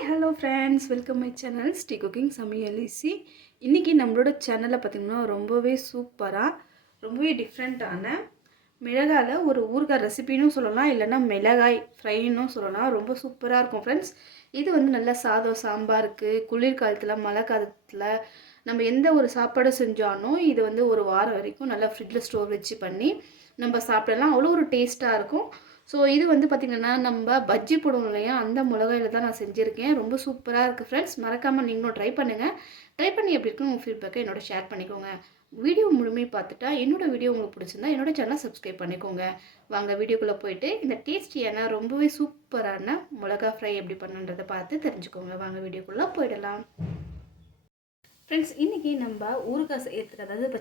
Hi hello friends, welcome my channel Sri cooking சமையலிசி. இன்றைக்கி நம்மளோட சேனலில் பார்த்திங்கன்னா ரொம்பவே சூப்பராக ரொம்பவே டிஃப்ரெண்ட்டான மிளகாயில் ஒரு ஊறுகாய் ரெசிபின்னு சொல்லலாம், இல்லைன்னா மிளகாய் ஃப்ரைன்னு சொல்லலாம். ரொம்ப சூப்பராக இருக்கும் ஃப்ரெண்ட்ஸ். இது வந்து நல்லா சாதம் சாம்பாருக்கு, குளிர்காலத்தில் மழை காலத்தில் நம்ம எந்த ஒரு சாப்பாடு செஞ்சாலும் இது வந்து ஒரு வாரம் வரைக்கும் நல்லா ஃப்ரிட்ஜில் ஸ்டோர் வச்சு பண்ணி நம்ம சாப்பிடலாம். அவ்வளோ ஒரு டேஸ்ட்டாக இருக்கும். ஸோ இது வந்து பார்த்திங்கன்னா நம்ம பஜ்ஜி போடுவோம் இல்லையா, அந்த மிளகாயில் தான் நான் செஞ்சுருக்கேன். ரொம்ப சூப்பராக இருக்குது ஃப்ரெண்ட்ஸ். மறக்காமல் நீங்களும் ட்ரை பண்ணுங்கள். ட்ரை பண்ணி எப்படி இருக்குன்னு உங்கள் ஃபீட்பேக்கை என்னோட ஷேர் பண்ணிக்கோங்க. வீடியோ முழுமையாக பார்த்துட்டா என்னோடய வீடியோ உங்களுக்கு பிடிச்சிருந்தா என்னோட சேனலை சப்ஸ்கிரைப் பண்ணிக்கோங்க. வாங்க வீடியோக்குள்ளே போயிட்டு இந்த டேஸ்டியான ரொம்பவே சூப்பரான மிளகா ஃப்ரை எப்படி பண்ணுன்றதை பார்த்து தெரிஞ்சுக்கோங்க. வாங்க வீடியோக்குள்ளே போயிடலாம். ஃப்ரெண்ட்ஸ், இன்றைக்கி நம்ம ஊறுகாய் செய்யறதுக்கு, அதாவது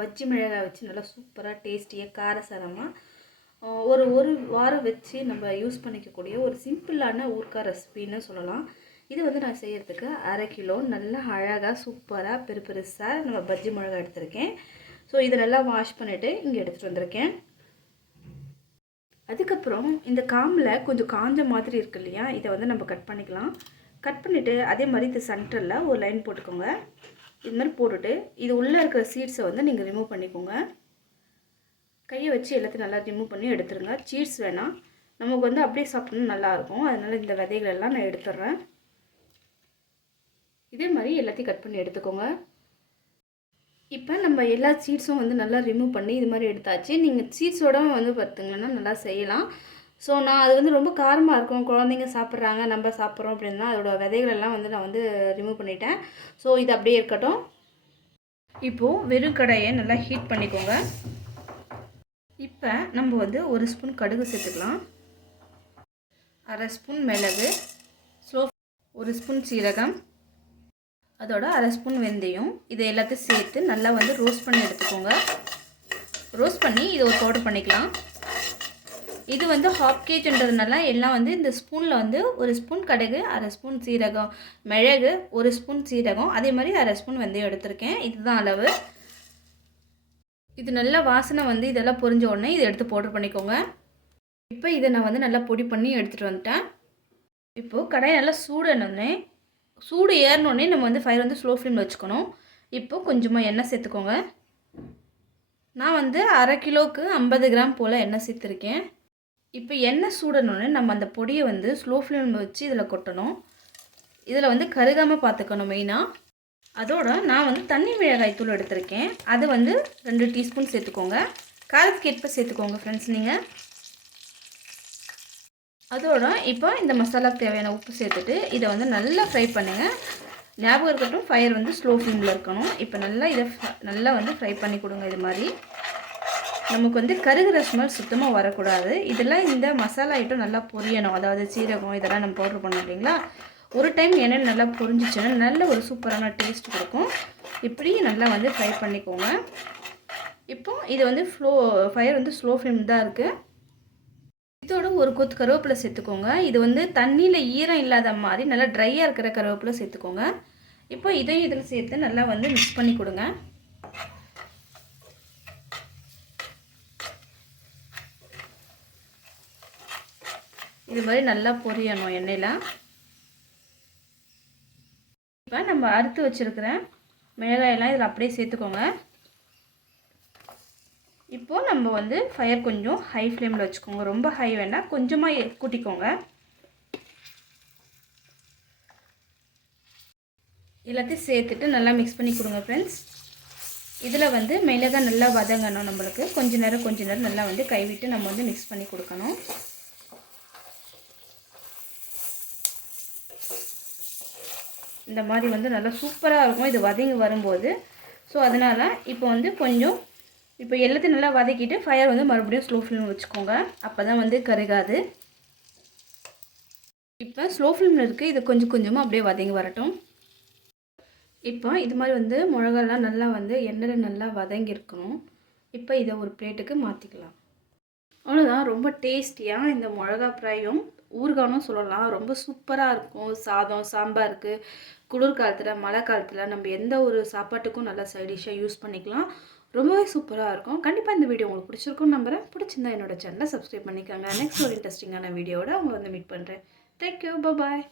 பஜ்ஜி மிளகாய் வச்சு நல்லா சூப்பராக டேஸ்டியாக காரசாரமாக ஒரு வாரம் வச்சு நம்ம யூஸ் பண்ணிக்கக்கூடிய ஒரு சிம்பிளான ஊறுகாய் ரெசிபின்னு சொல்லலாம். இது வந்து நான் செய்கிறதுக்கு 1/2 கிலோ நல்லா அழகாக சூப்பராக பெருசாக நம்ம பஜ்ஜி மிளகாய் எடுத்திருக்கேன். ஸோ இதை நல்லா வாஷ் பண்ணிவிட்டு இங்கே எடுத்துகிட்டு வந்திருக்கேன். அதுக்கப்புறம் இந்த காம்பில் கொஞ்சம் காஞ்ச மாதிரி இருக்கு இல்லையா, இதை வந்து நம்ம கட் பண்ணிக்கலாம். கட் பண்ணிவிட்டு அதே மாதிரி இது சென்டரில் ஒரு லைன் போட்டுக்கோங்க. இது மாதிரி போட்டுட்டு இது உள்ளே இருக்கிற சீட்ஸை வந்து நீங்கள் ரிமூவ் பண்ணிக்கோங்க. கையை வச்சு எல்லாத்தையும் நல்லா ரிமூவ் பண்ணி எடுத்துருங்க. சீட்ஸ் வேணாம், நமக்கு வந்து அப்படியே சாப்பிடணும் நல்லாயிருக்கும். அதனால் இந்த விதைகள் எல்லாம் நான் எடுத்துடுறேன். இதே மாதிரி எல்லாத்தையும் கட் பண்ணி எடுத்துக்கோங்க. இப்போ நம்ம எல்லா சீட்ஸும் வந்து நல்லா ரிமூவ் பண்ணி இது மாதிரி எடுத்தாச்சு. நீங்கள் சீட்ஸோட வந்து பார்த்திங்கன்னா நல்லா செய்யலாம். ஸோ நான் அது வந்து ரொம்ப காரமாக இருக்கும், குழந்தைங்க சாப்பிட்றாங்க, நம்ம சாப்பிட்றோம் அப்படின்னா அதோட விதைகள் எல்லாம் வந்து நான் வந்து ரிமூவ் பண்ணிட்டேன். ஸோ இது அப்படியே இருக்கட்டும். இப்போது வெறும் கடாயை நல்லா ஹீட் பண்ணிக்கோங்க. இப்போ நம்ம வந்து 1 ஸ்பூன் கடுகு சேர்த்துக்கலாம், 1/2 ஸ்பூன் மிளகு, 1 ஸ்பூன் சீரகம், அதோட 1/2 ஸ்பூன் வெந்தயம். இதை எல்லாத்தையும் சேர்த்து நல்லா வந்து ரோஸ்ட் பண்ணி எடுத்துக்கோங்க. ரோஸ்ட் பண்ணி இதை ஒரு பவுடர் பண்ணிக்கலாம். இது வந்து 1/2 kgன்றதுனால எல்லாம் வந்து இந்த ஸ்பூனில் வந்து 1 ஸ்பூன் கடுகு, 1/2 ஸ்பூன் சீரகம், மிளகு, 1 ஸ்பூன் சீரகம், அதே மாதிரி 1/2 ஸ்பூன் வெந்தயம் எடுத்திருக்கேன். இதுதான் அளவு. இது நல்லா வாசனை வந்து இதெல்லாம் பொரிஞ்ச உடனே இதை எடுத்து பவுடர் பண்ணிக்கோங்க. இப்போ இதை நான் வந்து நல்லா பொடி பண்ணி எடுத்துகிட்டு வந்துட்டேன். இப்போது கடாயை நல்லா சூடு ஏறினோடனே நம்ம வந்து ஃபயர் வந்து ஸ்லோ ஃப்ளேமில் வச்சுக்கணும். இப்போது கொஞ்சமாக எண்ணெய் சேர்த்துக்கோங்க. நான் வந்து 1/2 கிலோவுக்கு 50 கிராம் போல் எண்ணெய் சேர்த்துருக்கேன். இப்போ எண்ணெய் சூடனோடனே நம்ம அந்த பொடியை வந்து ஸ்லோ ஃப்ளேமில் வச்சு இதில் கொட்டணும். இதில் வந்து கருகாமல் பார்த்துக்கணும் மெயினாக. அதோட நான் வந்து தண்ணி மிளகாய் தூள் எடுத்திருக்கேன். அது வந்து 2 டீஸ்பூன் சேர்த்துக்கோங்க. காரத்துக்கு ஏற்ப சேர்த்துக்கோங்க ஃப்ரெண்ட்ஸ் நீங்கள். அதோட இப்போ இந்த மசாலாவுக்கு தேவையான உப்பு சேர்த்துட்டு இதை வந்து நல்லா ஃப்ரை பண்ணுங்கள். ஞாபகம் இருக்கட்டும், ஃபயர் வந்து ஸ்லோ ஃப்ளேமில் இருக்கணும். இப்போ இதை நல்லா வந்து ஃப்ரை பண்ணி கொடுங்க. இது மாதிரி நமக்கு வந்து கருகிற ஸ்மெல் சுத்தமாக வரக்கூடாது. இதெல்லாம் இந்த மசாலா ஐட்டம் நல்லா பொரியணும். அதாவது சீரகம் இதெல்லாம் நம்ம பவுட்ரு பண்ணோம் இல்லைங்களா, ஒரு டைம் எண்ணெய் நல்லா பொரிஞ்சிச்சுன்னா நல்ல ஒரு சூப்பரான டேஸ்ட் கொடுக்கும். இப்படி நல்லா வந்து ஃப்ரை பண்ணிக்கோங்க. இப்போது இது வந்து ஃபயர் வந்து ஸ்லோ ஃப்ளேம் தான் இருக்குது. இதோட ஒரு கொத்து கருவேப்பிலை சேர்த்துக்கோங்க. இது வந்து தண்ணியில் ஈரம் இல்லாத மாதிரி நல்லா ட்ரையாக இருக்கிற கருவேப்பிலை சேர்த்துக்கோங்க. இப்போ இதையும் இதில் சேர்த்து நல்லா வந்து மிக்ஸ் பண்ணி கொடுங்க. இது மாதிரி நல்லா பொரியணும் எண்ணெயில். இப்போ நம்ம அறுத்து வச்சுருக்கிற மிளகாயெல்லாம் இதில் அப்படியே சேர்த்துக்கோங்க. இப்போது நம்ம வந்து ஃபயர் கொஞ்சம் ஹை ஃப்ளேமில் வச்சுக்கோங்க. ரொம்ப ஹை வேண்டாம், கொஞ்சமாக கூட்டிக்கோங்க. எல்லாத்தையும் சேர்த்துட்டு நல்லா மிக்ஸ் பண்ணி கொடுங்க ஃப்ரெண்ட்ஸ். இதில் வந்து மிளகாய் நல்லா வதங்கணும். நம்மளுக்கு கொஞ்ச நேரம் நல்லா வந்து கைவிட்டு நம்ம வந்து மிக்ஸ் பண்ணி கொடுக்கணும். இந்த மாதிரி வந்து நல்லா சூப்பராக இருக்கும் இது வதங்கி வரும்போது. ஸோ அதனால் இப்போ வந்து இப்போ எல்லாத்தையும் நல்லா வதக்கிட்டு ஃபயர் வந்து மறுபடியும் ஸ்லோ ஃப்ளேமில் வச்சுக்கோங்க. அப்போ தான் வந்து கருகாது. இப்போ ஸ்லோ ஃப்ளேமில் இருக்குது. இது கொஞ்சமாக அப்படியே வதங்கி வரட்டும். இப்போ இது மாதிரி வந்து மிளகாலாம் நல்லா வந்து எண்ணெயில் நல்லா வதங்கி இருக்கணும். இப்போ இதை ஒரு பிளேட்டுக்கு மாற்றிக்கலாம். அவ்வளோதான். ரொம்ப டேஸ்டியாக இந்த மிளகா ஃப்ரையும் ஊறுகாயும் சொல்லலாம். ரொம்ப சூப்பராக இருக்கும். சாதம் சாம்பாருக்கு, குளிர்காலத்தில் மழை காலத்தில் நம்ம எந்த ஒரு சாப்பாட்டுக்கும் நல்லா சைடிஷாக யூஸ் பண்ணிக்கலாம். ரொம்பவே சூப்பராக இருக்கும். கண்டிப்பாக இந்த வீடியோ உங்களுக்கு பிடிச்சிருக்கும்னு நம்புகிறேன். பிடிச்சிருந்தா என்னோட சேனலை சப்ஸ்கிரைப் பண்ணிக்கோங்க. நெக்ஸ்ட் ஒரு இன்ட்ரெஸ்டிங்கான வீடியோவோட உங்களை வந்து மீட் பண்ணுறேன். தேங்க்யூ, பாய்.